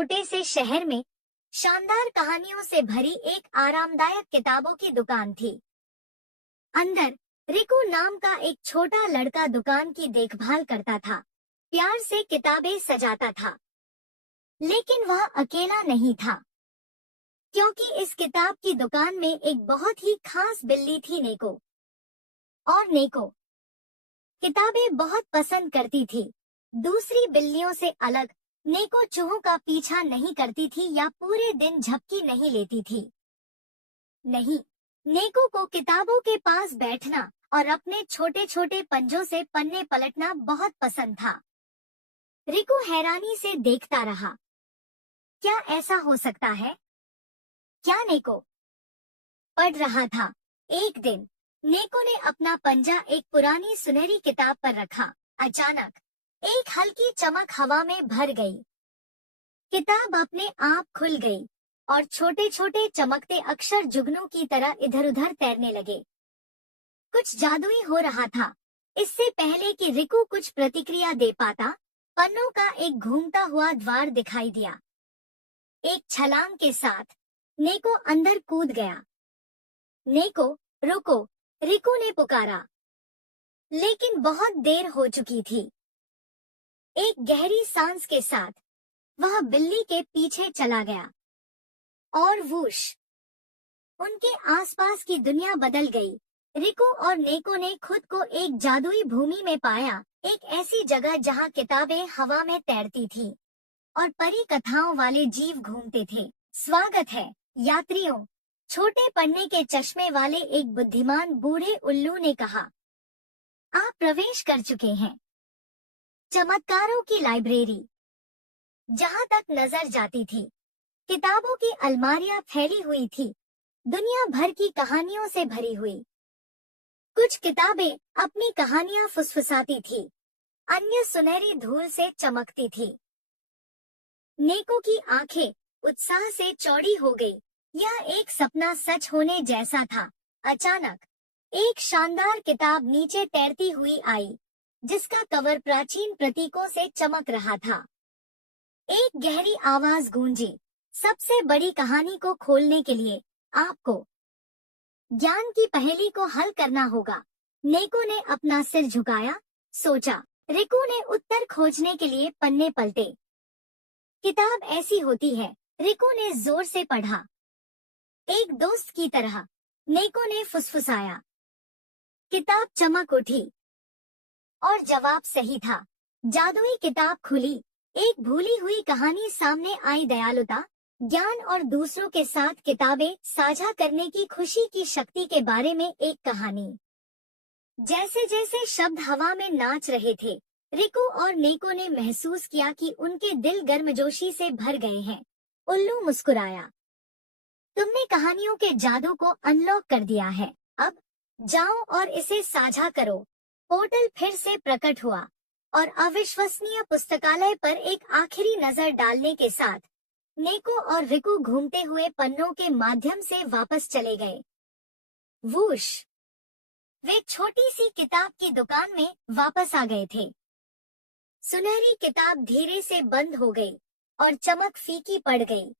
छोटे से शहर में शानदार कहानियों से भरी एक आरामदायक किताबों की दुकान थी। अंदर रिकू नाम का एक छोटा लड़का दुकान की देखभाल करता था, प्यार से किताबें सजाता था। लेकिन वह अकेला नहीं था, क्योंकि इस किताब की दुकान में एक बहुत ही खास बिल्ली थी, नेको। और नेको किताबें बहुत पसंद करती थी। दूसरी बिल्लियों से अलग, नेको चूहों का पीछा नहीं करती थी या पूरे दिन झपकी नहीं लेती थी। नहीं, नेको को किताबों के पास बैठना और अपने छोटे छोटे पंजों से पन्ने पलटना बहुत पसंद था। रिकू हैरानी से देखता रहा। क्या ऐसा हो सकता है? क्या नेको पढ़ रहा था? एक दिन नेको ने अपना पंजा एक पुरानी सुनहरी किताब पर रखा। अचानक एक हल्की चमक हवा में भर गई। किताब अपने आप खुल गई और छोटे छोटे चमकते अक्षर जुगनू की तरह इधर उधर तैरने लगे। कुछ जादुई हो रहा था। इससे पहले कि रिकू कुछ प्रतिक्रिया दे पाता, पन्नों का एक घूमता हुआ द्वार दिखाई दिया। एक छलांग के साथ नेको अंदर कूद गया। नेको, रुको, रिकू ने पुकारा। लेकिन बहुत देर हो चुकी थी। एक गहरी सांस के साथ वह बिल्ली के पीछे चला गया और वूश, उनके आसपास की दुनिया बदल गई। रिको और नेको ने खुद को एक जादुई भूमि में पाया, एक ऐसी जगह जहां किताबें हवा में तैरती थीं और परी कथाओं वाले जीव घूमते थे। स्वागत है यात्रियों, छोटे पन्ने के चश्मे वाले एक बुद्धिमान बूढ़े उल्लू ने कहा। आप प्रवेश कर चुके हैं चमत्कारों की लाइब्रेरी। जहां तक नजर जाती थी, किताबों की अलमारियां फैली हुई थी, दुनिया भर की कहानियों से भरी हुई। कुछ किताबें अपनी कहानियां फुसफुसाती थी, अन्य सुनहरी धूल से चमकती थी। नेको की आंखें उत्साह से चौड़ी हो गई। यह एक सपना सच होने जैसा था। अचानक एक शानदार किताब नीचे तैरती हुई आई, जिसका कवर प्राचीन प्रतीकों से चमक रहा था। एक गहरी आवाज गूंजी, सबसे बड़ी कहानी को खोलने के लिए आपको ज्ञान की पहेली को हल करना होगा। नेको ने अपना सिर झुकाया, सोचा। रिकू ने उत्तर खोजने के लिए पन्ने पलटे। किताब ऐसी होती है, रिकू ने जोर से पढ़ा। एक दोस्त की तरह, नेको ने फुसफुसाया। किताब चमक उठी और जवाब सही था। जादुई किताब खुली, एक भूली हुई कहानी सामने आई। दयालुता, ज्ञान और दूसरों के साथ किताबें साझा करने की खुशी की शक्ति के बारे में एक कहानी। जैसे जैसे शब्द हवा में नाच रहे थे, रिकू और नेको ने महसूस किया कि उनके दिल गर्मजोशी से भर गए हैं। उल्लू मुस्कुराया। तुमने कहानियों के जादू को अनलॉक कर दिया है। अब जाओ और इसे साझा करो। पोर्टल फिर से प्रकट हुआ और अविश्वसनीय पुस्तकालय पर एक आखिरी नजर डालने के साथ नेको और रिकू घूमते हुए पन्नों के माध्यम से वापस चले गए। वूश, वे छोटी सी किताब की दुकान में वापस आ गए थे। सुनहरी किताब धीरे से बंद हो गई और चमक फीकी पड़ गई।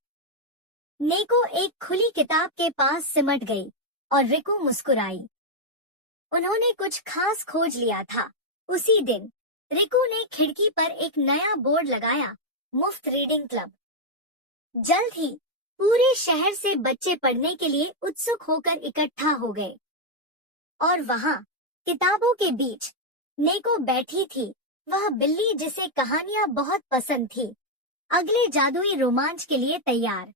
नेको एक खुली किताब के पास सिमट गई और रिकू मुस्कुराई। उन्होंने कुछ खास खोज लिया था। उसी दिन रिकू ने खिड़की पर एक नया बोर्ड लगाया, मुफ्त रीडिंग क्लब। जल्द ही पूरे शहर से बच्चे पढ़ने के लिए उत्सुक होकर इकट्ठा हो गए। और वहाँ किताबों के बीच नेको बैठी थी, वह बिल्ली जिसे कहानियां बहुत पसंद थी, अगले जादुई रोमांच के लिए तैयार।